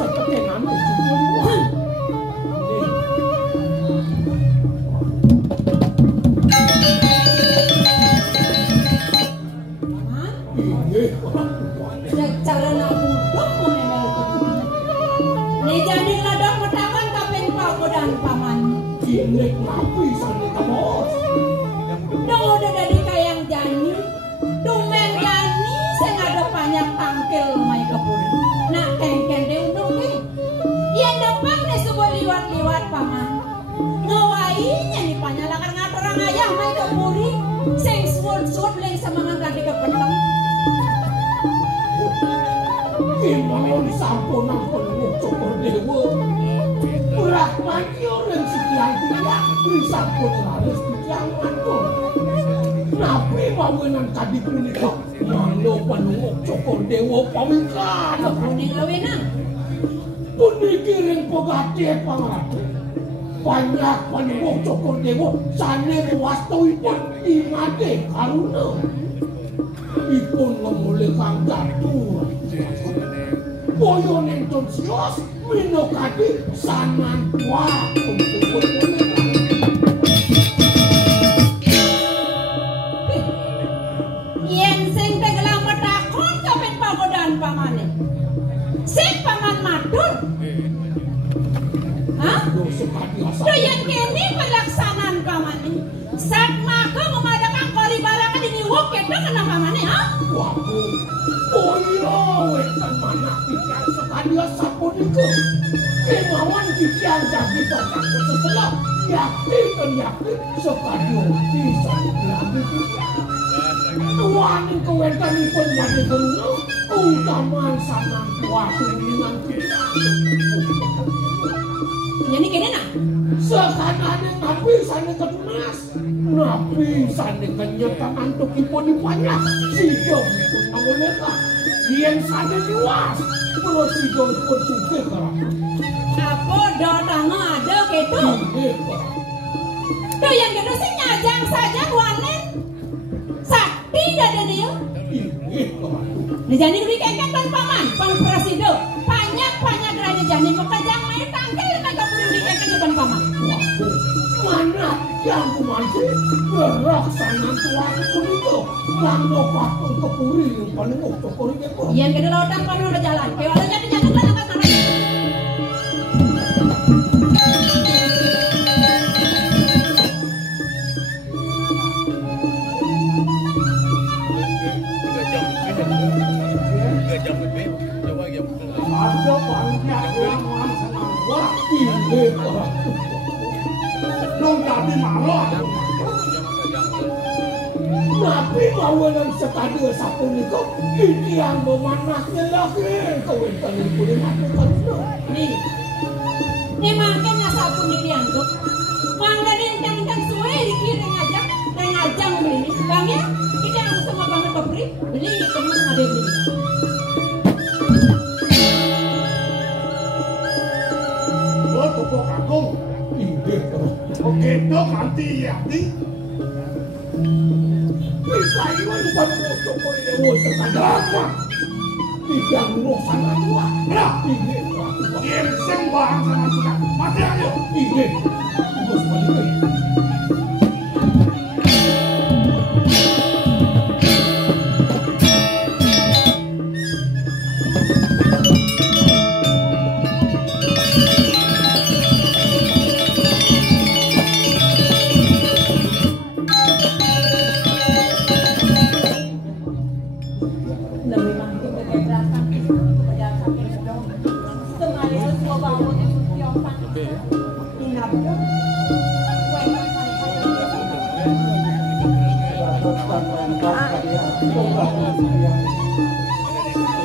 setekenane jebul. Carana budok mengenal kebudi. Nejani ladang metangan kaping pagodan paman. Cilik napi sane ka bos. Dong udah dari kayang jani. Dumen jani sing ada banyak tangkil mai kebun. Nak kengken de undung de. Yen depan ne subuh liwat-liwat paman. Ngawainya ni panyalakan ngaturang ayah mai keburi. Sing suwud-suwud leng semangat gadi kepeteng. Gimana disampun ampun cokor dewa. Berat mati orang sekian-kian disampun harus dikian mantul. Nabi mawenan tadi punika malu penunggu cokor dewa pamikan. Kuning awenan. Punikiring pegati pangratu. Banyak penunggu cokor dewa sane wastuipun ingate karuna. Ipun ngemulih kang gatur. Boyo nentun sios minokadi sanan wah untuk yen sing tegelamet takon kaping pagodan pamane. Sing paman matur. Hah? Doyan kene pelaksanaan pamane. Sak maka memadakan kali balakan ini wok kedeng kena pamane, ha? Waduh, boyo wetan mana tikian sekadia sapunika. Kemauan tikian jadi banyak seselak. Yakin dan yakin sekadia bisa diambil tikian. Tuanin kewentanipun jadi guna utaman sanan kuasa dengan kita. Jadi kene nak? Sekanane nabi sane ketunas. Nabi sane kenyatan antukipun dipanyak. Sidong pun namoleka. Yen sane diwas. Kalau sidong pun sugih karang. Apa datang ada gitu? Tuh yang gitu sih nyajang saja wanen. Sakti dada dia. Dijani dikengken tan paman, pan presido. Banyak rani jani mekajang main tangkel mereka perlu dikengken pan paman. Mana yang kumanti berlaksana tuan itu langgo patung kepuri yang paling kepuri itu. Yang kedua lautan panu udah jalan. Kewala jadi jatuh kan angkat tangan. Ada banyak orang senang wah ini orang. Dong tapi malah. Nabi mawenan sekali sapunika ini yang memanahnya lagi kawentan ibu dilakukan. Nih. Nih makanya sapun dianggap. Mangga kan suwe dikiring aja dan ngajang beli. Bang ya, kita harus sama banget keberi. Beli teman ada beli. Pokok agung ide oke dok nanti ya di bisa iwan bukan untuk kolewo sekadar tidak urusan tua nah ide girseng bang sama kita mati ayo ide terus balik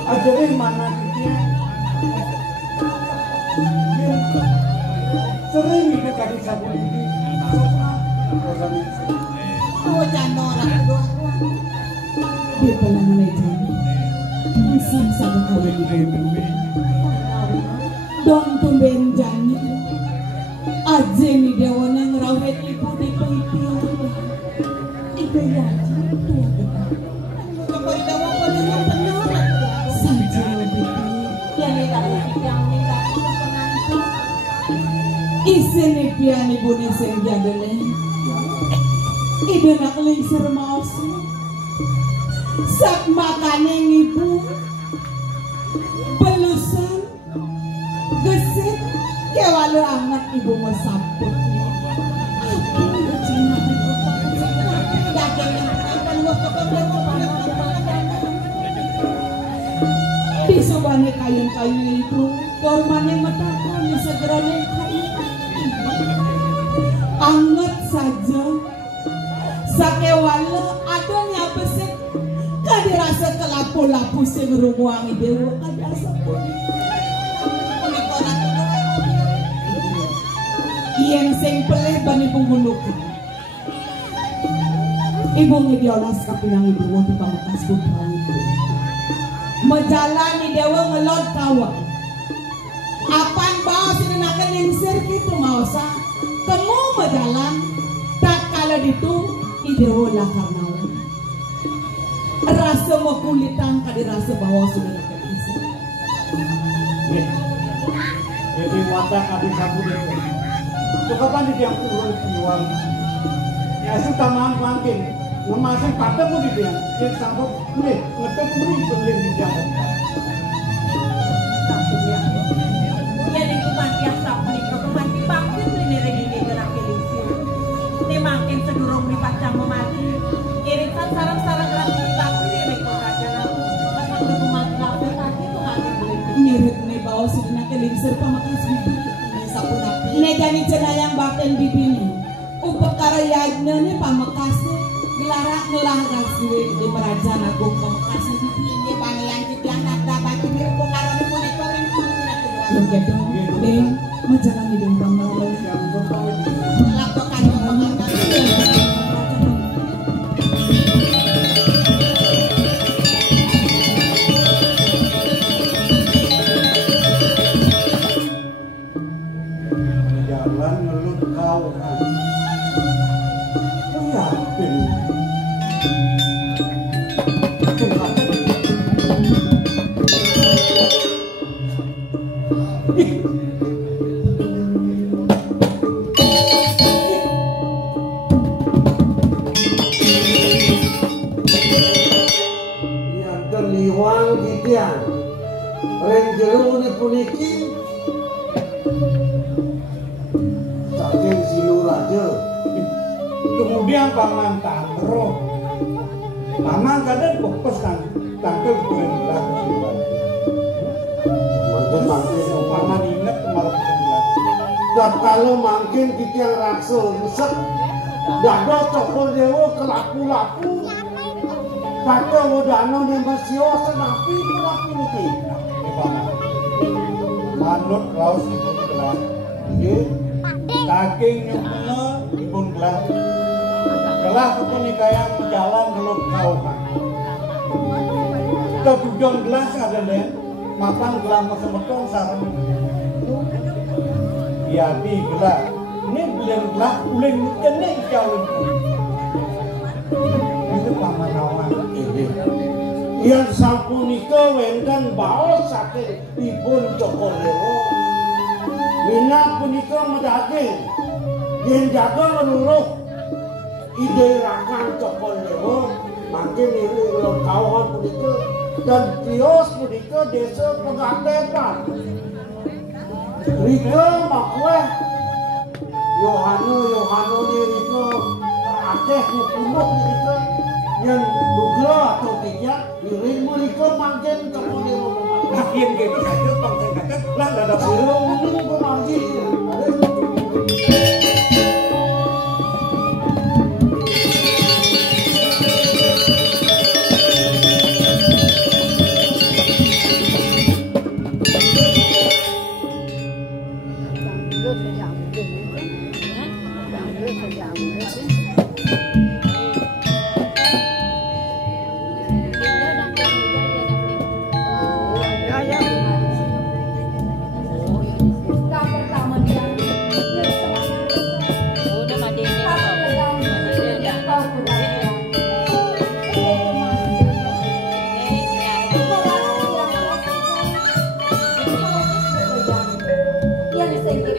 Ajarin mana dia sering itu kaki sabun ini Di pelan lejan Misang sama kawin di dong tumben jani aja nih dewana ngerawet ibu di penghitian ibu ya tua saja lebih yang ini yang minta pengantin. Isin pian ibu ni sing jadone. Ide nak lingsir maos. Sak makane ibu. Belusan. Gesit kewalu amat ibu mesaput. Di sobane kayu-kayu itu dormane metakon di segerane kayu anget saja sakewala adanya besek kadirasa kelapu-lapu sing rumuangi dewa kadasa pun yen sing peleh bani penghulukan ibu ngediolas kapinang ibu di pamakas putra itu menjalani dewa ngelot kawan apan bawa sinenakan lingsir gitu mausa kamu menjalan tak kalau itu idewa lah karena rasa mau kulitan kadi rasa bawa sinenakan lingsir jadi wadah kadi sabu itu so kapan dia turun jual ya sudah makin ngemasin pada pun dia sanggup boleh ngetek beri beli di jalan ya di rumah biasa nih ke rumah dibangun ini regi gerak lingsir ini makin sedurung di pacang memati irisan sarang-sarang gerak dibangun ini kok aja lah di rumah kafe tadi tuh makin beli ngirit nih bawa sinenakan lingsir pamakas bibi sapu napi ini jadi cenayang baten bibi nih upekara yajnya nih pamakasnya gelarak ngelarang di Merajan Agung Pamekasan ini panggilan kita nada batu biru pokara di monitor ini begitu deh menjalan di dendam malam lakukan pembangunan jalan ngelut kau kan yakin liwang gitian ren jero ni puniki saking silur aja kemudian paman tangro paman kadang fokus kan tangkel kulen belah mungkin paman ingat kemarin dan kalau makin kita yang raksa rusak dado cokol dewa kelapu-lapu kata wadano yang bersio senapi kelapu niki manut raus ibu gelar saking nyukuna ibu gelar gelah kepunikayang jalan ngelut kauman ketujuan gelas adalah mapan gelah mesemetong sarang di gelah ini belian gelah uling kene jauh itu pamanawan ini yang sampunika wenten baos saking ibun Joko Dewa mina punika medaging yen jaga menuruh ide rakan Joko Dewa makin ini kawan punika dan tios punika desa Pegatepan Rika makweh Yohano ni Rika Aceh Kupuluk ni Rika yang Dugla atau tidak Ring Rika makin Joko Dewa makin gitu saja bangsa kakak lah ada sirung ini pemanggil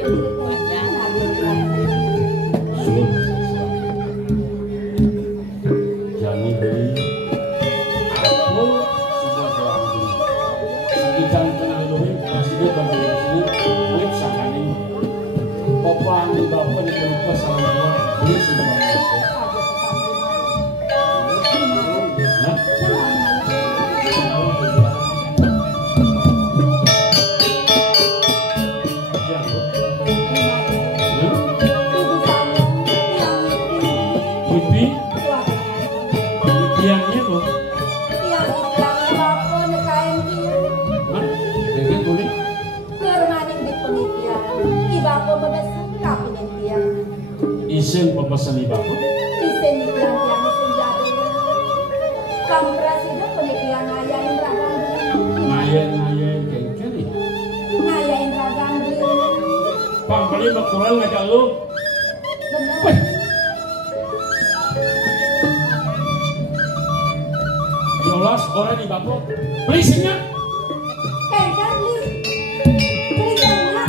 Jani beli aku sebuah doang dulu. Sekidang kenal dulu maksudnya bagi di sini web sakane. Papa ambil bapak di lupa sama gua beli semua. Isen pemesan ibu aku. Isen yang senjata. Kamu presiden penelitian ngayain ragang. Ngayain kengkel ya. Ngayain ragang beli. Pambeli berkurang ngajak lu. Bener. Yolas orang di bapak. Beli singa. Kengkel beli. Beli kengkel.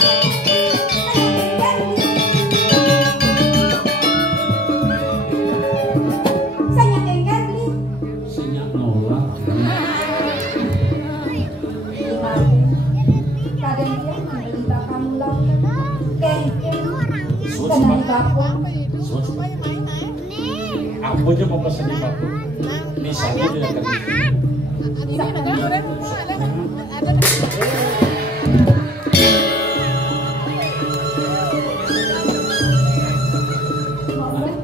Aku aja mau pesan di bapak. Misalnya dia akan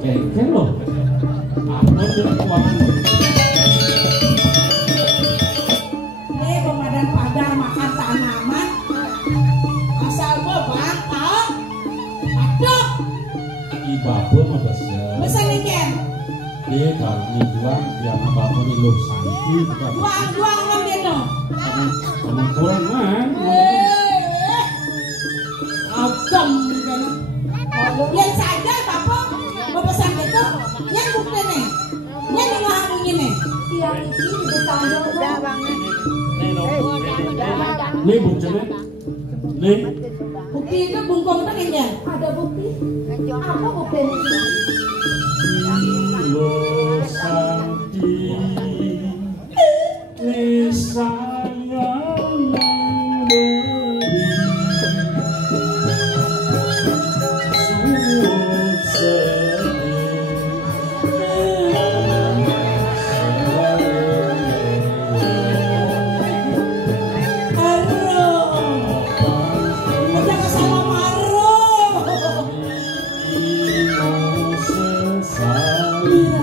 kengkel loh. Aku aja keuangan loh. Ini pemadam pagar makan tanaman. Asal bebak, tau? Aduh. Ibapu mah besar. Besar nih Ken. Dia kami juang yang bapak ini lo santi. Juang ngambil dong. Kamu kurang man. Agam kan. Lihat saja bapak memesan itu. Yang bukti nih. Yang ngelakuin nih. Tiang ini di sandal. Nih buktinya. Nih. Bukti itu bungkong tuh kan. Ada bukti. Apa buktinya? Lo santi. Ni sayang beri. Suut sedih.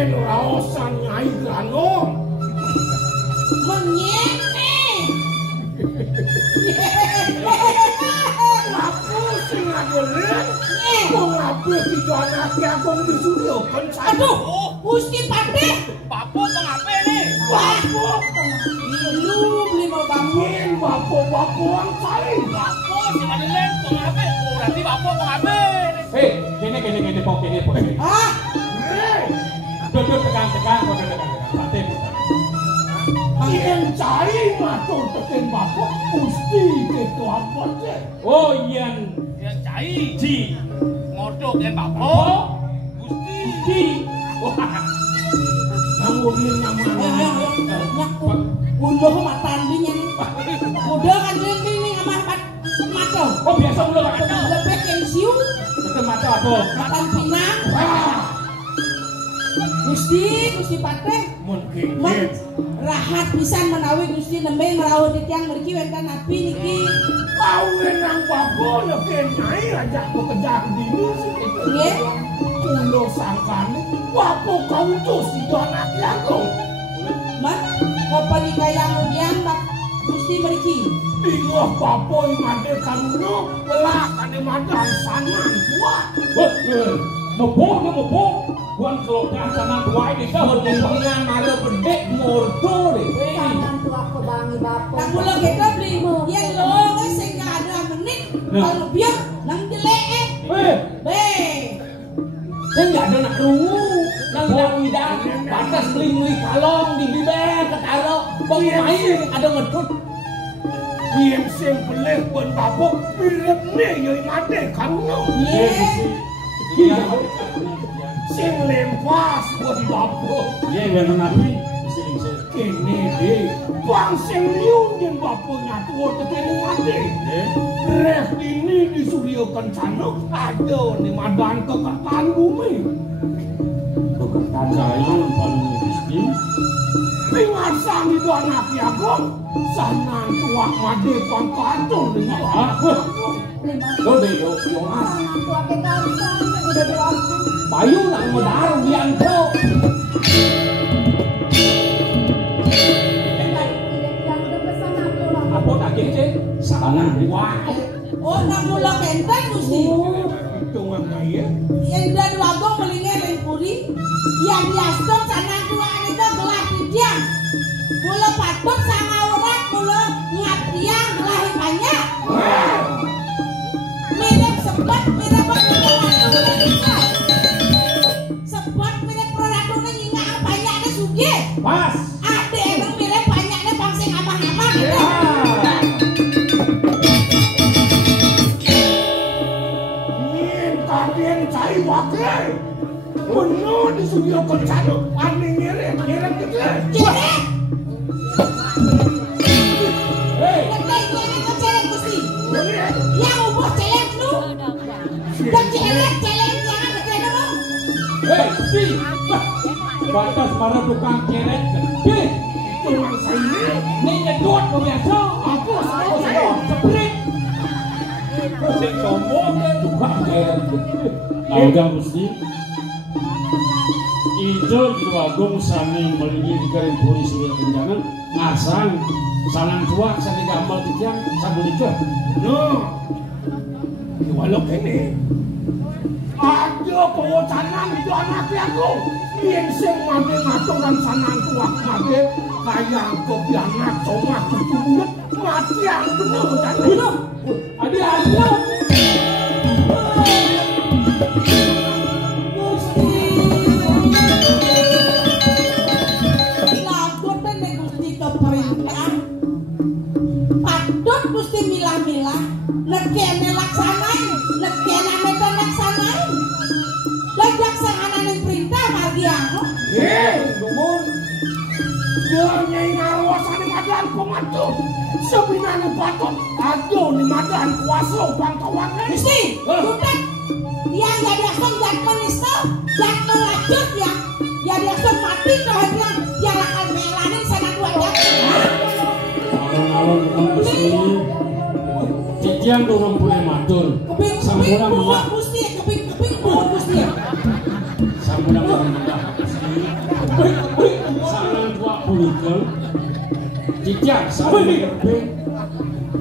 Yen raosan Nyai Granom. Menyene. Aku sing ngadolen. Wong ape iki anake agung disuryoken saya. Aduh, Gusti Pate. Bapak pengape nih? Bapak. Lu beli mau bangun. Yen bapak-bapak wong saya. Bapak sing ngadolen pengape? Oh, berarti bapak pengape nih? Hei, kene pok. Ah, Duduk tekan, Pate. Yen cari matur teken bapak Gusti keto apa sih? Oh, Ian. Yang cai. Ji. Ngodok yang bapak. Oh, Gusti. Ji. Wah. Kamu beli nyaman. udah matanding ini. Udah kan ini sama mata. Oh, biasa udah kan. Lebih kensiu, Betul mata apa? matan pinang. Gusti Pate. Mungkin. Rahat pisan menawi Gusti nembe merawat tiyang mriki wonten api niki. Kau nang bapak nek Nyai ajak bekerja dini sih. Nggih. Kulo sangkane bapak kau tuh si anak aku. Mas, kapan kayang udian Pak Gusti mriki? Bingung bapak imade karuno kelak kane madan sanan kuat. Mebok. Buan kelokan sama tua ini sahur dengan malu pendek mordo deh. Jangan tua kebangi bapak. Tak kula kita beli yen lho wis sing ada menit kalau biar nang jelek. Be. Saya nggak ada nak rungu, nang tidak batas beli kalong di bibir ketaro, bang main ada ngedut. Yen sing peleh pun bapak mirip ne yo imade karuno. Sing lempas buat bapak. Iya, bener nabi. Kene deh, bang sing liung yang bapak ngatur tekene mati. Reh ini disuruh kencana ada di madan kekatan bumi. Kekatan saya paling Gusti. Pingasan itu anak yakum, sanang tuak made pangkatung dengan aku. Yo mas, Tua kita udah doaku. bayu nak modar diantro. Yang udah pesan aku lah. Apa tak kece? Sana wah. Oh nang kula kenten Gusti. Itu mana ya? Yang dan wagong melinge lempuri. Yang diastem sana tuan itu gelah tidiang. Kula patut sama orang kula ngatiang gelah banyak. Mirip sebat mirip sebat mirip produk nyinga banyaknya sugih. Pas. Ade emang mirip banyaknya pangsing amah-amah gitu. Yen kalian cari wakil, penuh disuruh kencana, aneh ngirim gitu. Jadi, Hei, katanya ini kok celek Gusti. Ngirim. Yang umur celek lu. Dan celek jangan kena lu. si. Batas para tukang keret. Gini, Tulang saya, ini nyedot pemirsa. aku sama saya. Ayo, ceprit. Sing sombong deh tukang keret. Lauga Gusti. Ijo Agung sami melingi dikaring puri sudah bencana ngasang salang tua sani gambar tiang sabun ijo. No, walau kini ada pewocanan itu anak aku. Yang sing mati ngaturan sanan tuak mati kayak kebiangat somah cucu bulet mati yang bener dan bener. Ada. Patut Gusti milah-milah negene laksanain negene medan laksanain lajak sanganan perintah margi aku Dumun, dia nyai ngawasan di madan pematu. Sebenarnya patut ada di madan kuasa bangkawan. Gusti sudah dia jadi akan dan menista dan melacur ya jadi akan mati kehendak yang akan melanin sana dua jam. Alon-alon dengan Gusti. Titian dorong boleh matur. Sampurna Keping-keping buat mendah. Gusti, keping-keping buat Gusti. Sampurna mendah Gusti. biasa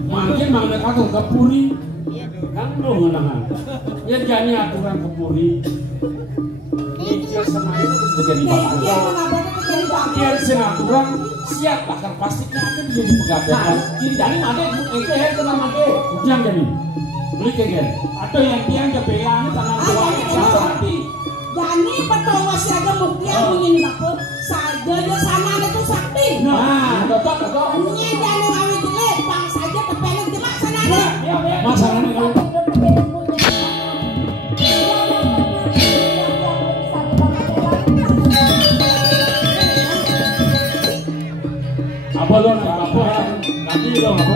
mungkin mana kata kepuri kan lo ngenangan ya jadi aturan kepuri dia semai menjadi bapak dia senaturan siap bakal pastinya akan menjadi pegadaian ini jadi mana itu ya kena mana jangan jadi beli kegen atau yang dia kebelaan tanah tua sakti Jani pertama siaga bukti yang ingin dapur saja ya sana itu sakti nah cocok ini Jani wawi jelek bang saja terpelek jemak sana masalahnya kalau apa lo apa nanti lo apa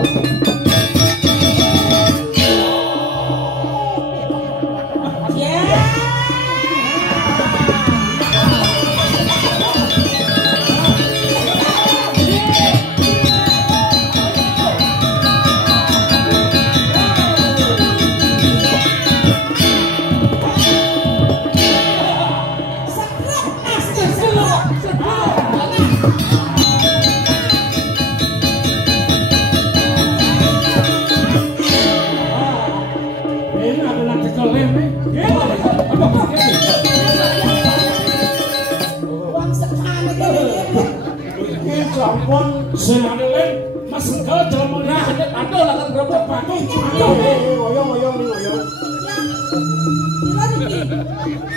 Senadelen mas engkau jalan mana ada lah kan berapa pakai ngoyong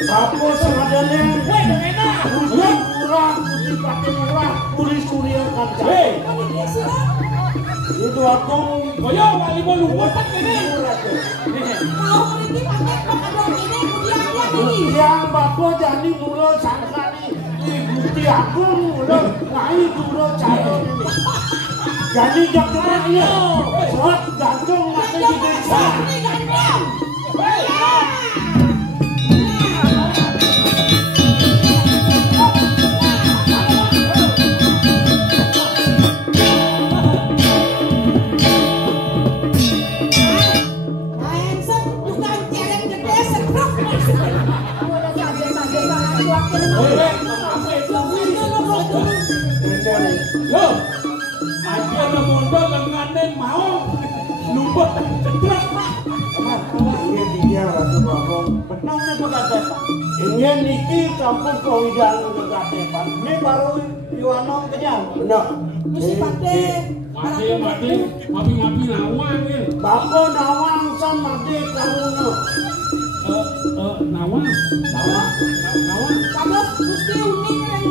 apa senadelen murah pakai murah kulis kurian kaca itu aku ngoyong kali mau lupa ini mau ini pakai pakadong ini kemudian yang bapak jadi mulu sangkani Gusti Agung udah ngai dulu cara ini. Jadi jangan dia buat gantung masih di desa. Loh, aja na mondo lenganen mau lumpur cedrak Pak. Ini dia Ratu Bagong. Benarnya kegadepan. Ini niki campur kawidan kegadepan. Ini baru Yuanong kenyang. Benar. Mesti pakai Mati nawang ya. Bapak nawang sama dia karuno. Nawang. kalau Gusti unik yang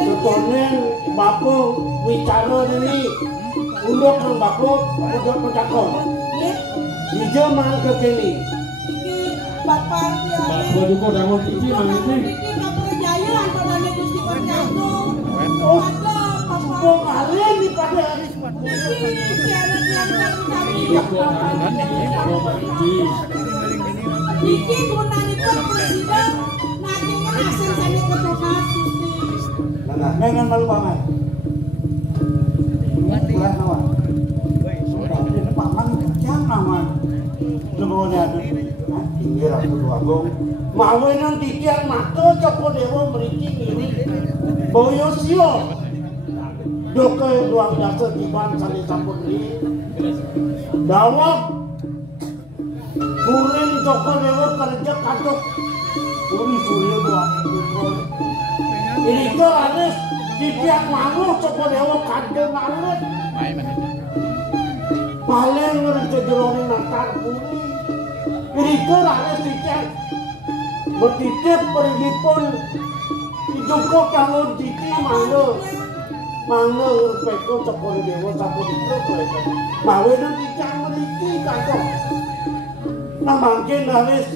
Sekonen bapak bicara ini unduk nang bapak udah pencakon. Hijau mang ke kini. iki bapak dia Bapak juga dangun tiki mang ini. iki kapal jaya antara Gusti Perjagung ada bapak Bong alih ni pada iki jalan yang kami iki gunanipun presiden nantinya hasil saya ketunas Gusti Nah, dengan malu banget. Bulan nawan. Ini paman yang nawan. Semuanya ada. Ini Ratu Bagong. Mawenan tikian mata Joko Dewa meriki ini. Boyo sio. Doke luang jasa tiban sali campur ini. Dawak. Burin Joko Dewa kerja katuk. Uri surya doa. Ini ke anes di pihak manguh Joko Dewa kandeng anes. Paling ngerjejeroni natar bumi. Ini ke anes di pihak bertitip perigipun Joko kalau titi manguh. Manguh peko Joko Dewa sapu itu mereka. Mawenan tidak meriki kakak. Nah mungkin anes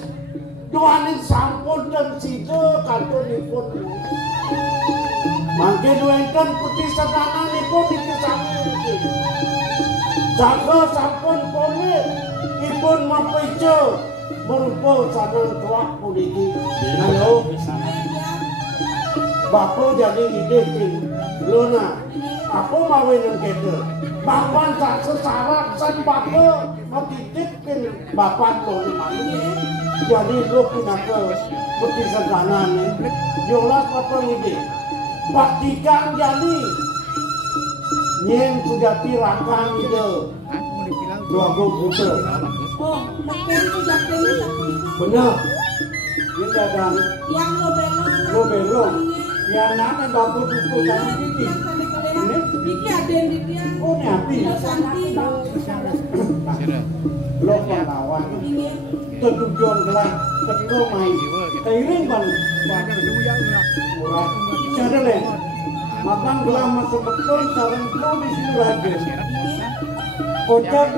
Tuanin sampun dan sido kantonipun. Mangke duwenten putih sedananipun dikesami niki. Jaga sampun polit ipun mapejo merupa sanan tuak puniki. Halo. Bapak jadi ide luna. Aku mawe nang kete. Bapak tak sesarat san bapak matitipkin bapak lo ini. Jadi lu punya ke putih sedanan ni. Jelas apa ide. Pastikan jadi Nyen Sujati rakan ide. Dua putra. Oh, nakken Sujati ini sapunika. Benar. Kita dan Yang lo belum. Ya nana bapak buku tadi ini. Yang sampai kalian. Iki aden di tiang. Oh nanti. Lo santi. Lo pahlawan. Ini. Tujuan gelar ketua main. Kairing ban. Murah. Cara le. Makan gelar masuk betul sarang pro di sini lagi. Kocak.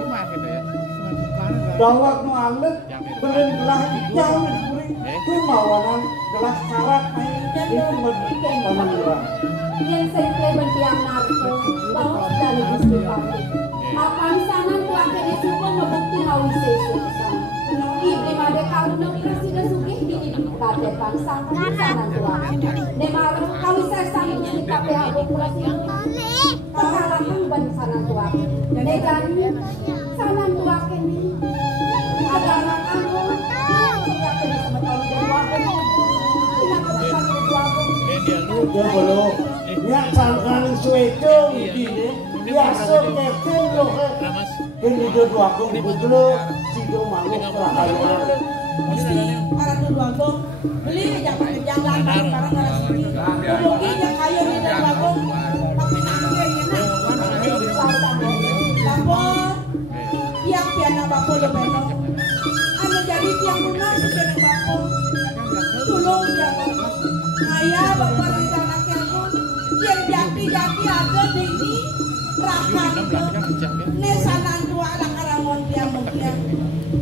Dawak no alet. Beren gelar hijau itu mawanan gelas syarat main itu mendukung paman gelar. Yang saya berdiam narko, bawa dari Gusti Pati. Akan sana tuake disuko ngebukti hawi sesi. Ibu made kaunung presiden sugih di kate bangsa sana tuake. Demar hawi sesi Gusti kate populasi. Pengalaman ban sana tuake. Negan sana tuake ni. Ada anak anu Udah belum. Ya sangkan suwedo ini. Biasa keten loh. Ini dua aku betul. Sido malu kerahayaan. Mesti arah tu bagong beli jangan barang arah sini. Mungkin yang kayu ni dan bagong tapi nanti enak. Lapor yang piana bapo lo beno. Anu jadi tiang lunas piana bapo. Tolong ya ayah bapak di tanah kelku yang jati ada di ini rakan nesanan tua anak karangon tiang mungkin.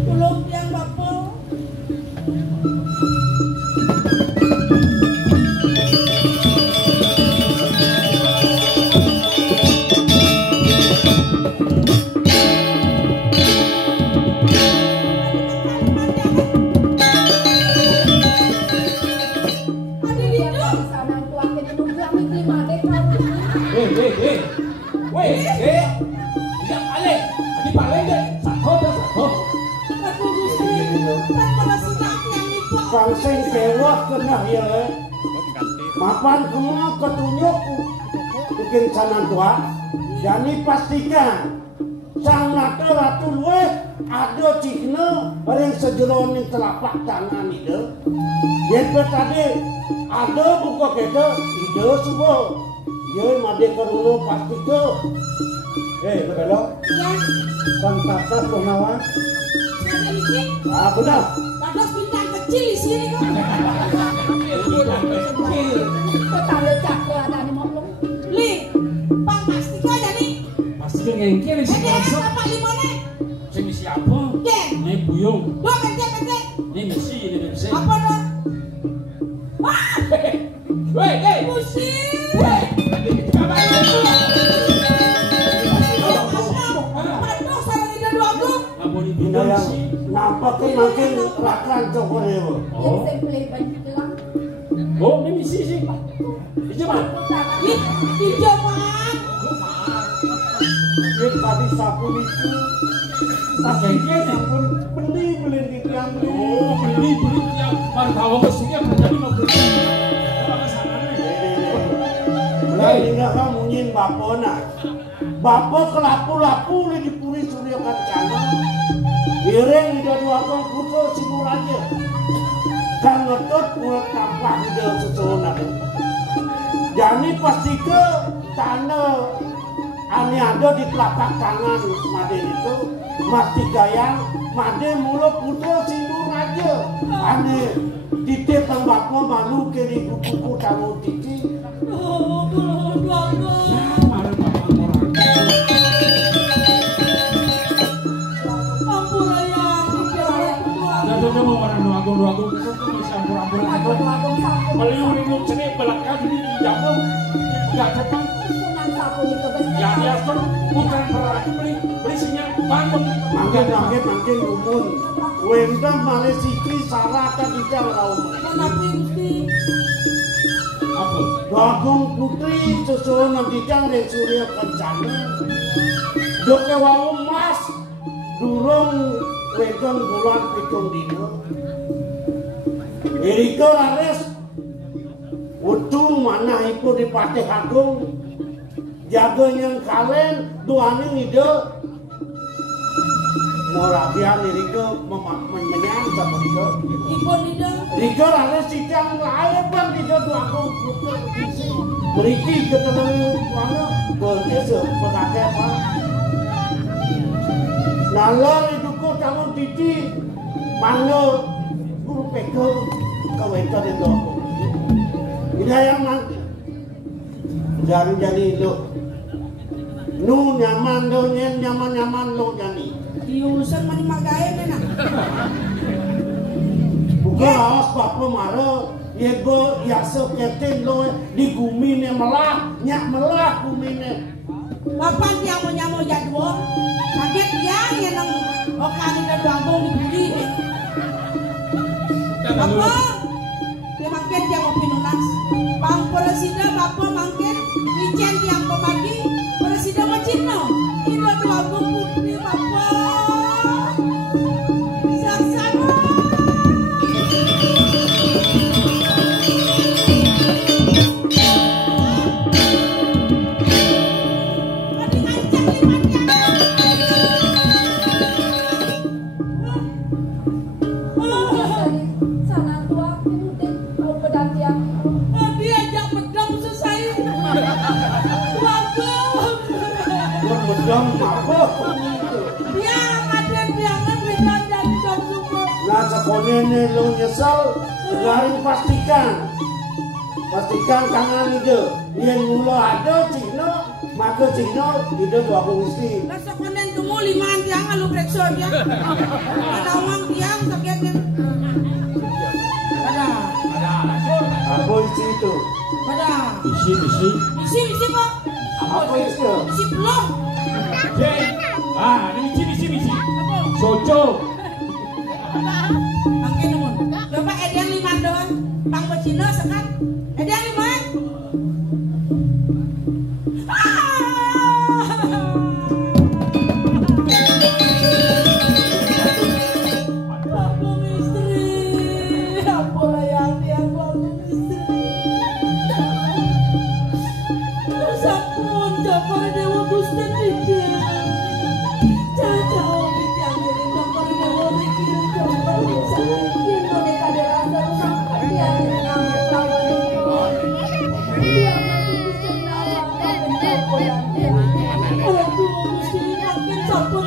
Tolong tiang bapo. Pangsing sewah kena ya. Mapan kemana ketunjuk bikin sana tua. Jadi pastikan sang ratu luwe ada cikna yang sejeron yang telapak tangan itu. Yang tadi ada buka kita ide semua. Ya made kerunu pasti ke. Belok. Ya. Sang tata pengawan. Ada ini. Ah benar. Ada bintang kecil di sini kok. Kecil. tetangga cakil ada di moblong. Li, Pak Mastika aja nih. Pasti ngengkel sih Ada masuk. apa limone? Saya misi apa? Ya. Ini buyung. Gua pete. Ini misi ini misi. Apa dah? Wah, Weh, musim. weh. Apa itu? Aduh, sarang ide dua aku. Apa ini Ini yang misi? nampaknya makin rakan cokor ya. Yang Oh, saya beli baju gelang. oh ini misi sih. Ini mah. Ih, hijau man. Ini tadi sapu itu Tas ngengkel sih. sampun beli di tiang beli. Oh, beli yang baru tahu mesinnya jadi mau beli. Apa kesananya? Lah hingga kamu nyin bapona. Bapo kelapu-lapu li dipuri surya kancana. Ireng ida dua kong puto simur aja. Kang ngetot mulut tampak ida susunan. Jadi pasti ke tanah ani ada di telapak tangan Made itu mati gayang Made mulut puto simur aja. Ane titik tembakmu malu kiri buku tamu titi. Oh, dua aku. Ampun ya, Jangan mau orang dua aku bisa ampun Melihat ini sini belakang ini jatuh, nggak cepat. Sunan sapu di kebesaran. Ya dia pun bukan berarti beli sinyal bangun. Mangkin rumun. Wenda Malaysia saraka dijang raum. Menapi Gusti. Apa? Bagong putri susunan dijang dan surya kencana. Doke wau mas durung wedong bulan pitung dino. Erika lares udung manahipun di Patih Agung jaga yang kalian duani ide morabian Rika menyang sama Rika Ipun ide Rika ada sidang lain bang ide tu aku beriki ketemu mana ke desa pengakai apa nalor itu kau tahu titi mana guru peko kau itu itu ini yang mangki jadi lo nu nyaman lo nyaman lo jadi diurusan mani magae nena bukan awas papa marah yego yakso keten lo di gumine melah nyak melah gumine bapak yang mau jadwal sakit yang nang okan ida doang dibudi bapak dia makin dia mau pinunas pang presiden bapak makin licen yang pemagi presiden mau cino ida doang putri bapak saksana Medang apa? Nah sekolahnya lo nyesal, garing pastikan tangan itu. Yang mula ada Cina, maka Cina itu tu aku mesti. Nah sekolah tunggu 5 tiang lu periksa dia. Ada uang tiang sakitnya. Ada. Apa isi itu? Ada. Isi kok. Apa isi? Isi belum. Misi. Sojo. Pakai numun. Coba edian 5 doang. Pang Cina sekat. Edian 5.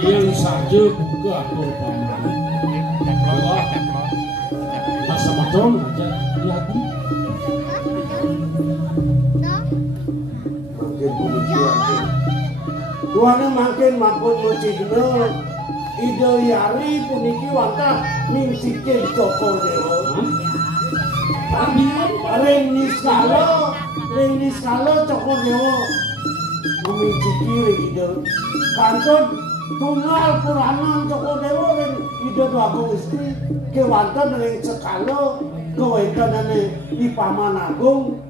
Yang saja buka aku masa matrom aja lihat Makin pemikiran Tuannya makin mampun mencigno ide yari puniki wantah mingsikin cokol dewa Reni skala cokol dewa memiciki ide kantor tunggal puranan cokol dewa dan ide aku istri kewantan dari sekala kewantan dari Ipaman Agung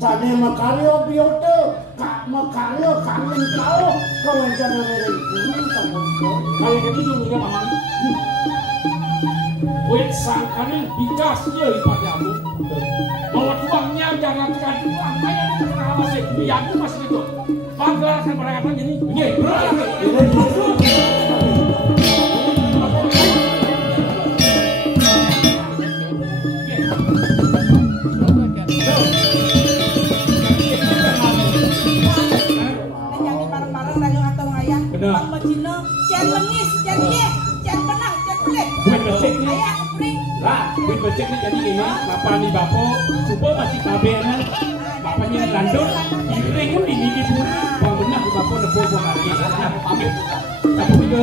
Jane makaryo biyoto, kak makaryo kangen kau, kewantan dari guru kamu kali gitu juga mamang wet sangkane dikasnya ipake aku bawa uangnya jangan dikasih uang kayak itu kenapa sih ya aku masih itu bangga kan berapa jadi Bang Macino, cian lengis, cian ye, cian penang, cian pelit. Buat becek nih. Ayah, kepring. Lah, buat becek nih jadi ini, bapak nih bapo, coba masih kabenan. Bapaknya landut, ini pun ini pun, bang benar di bapo nepo buang hari. Pamit. Tapi juga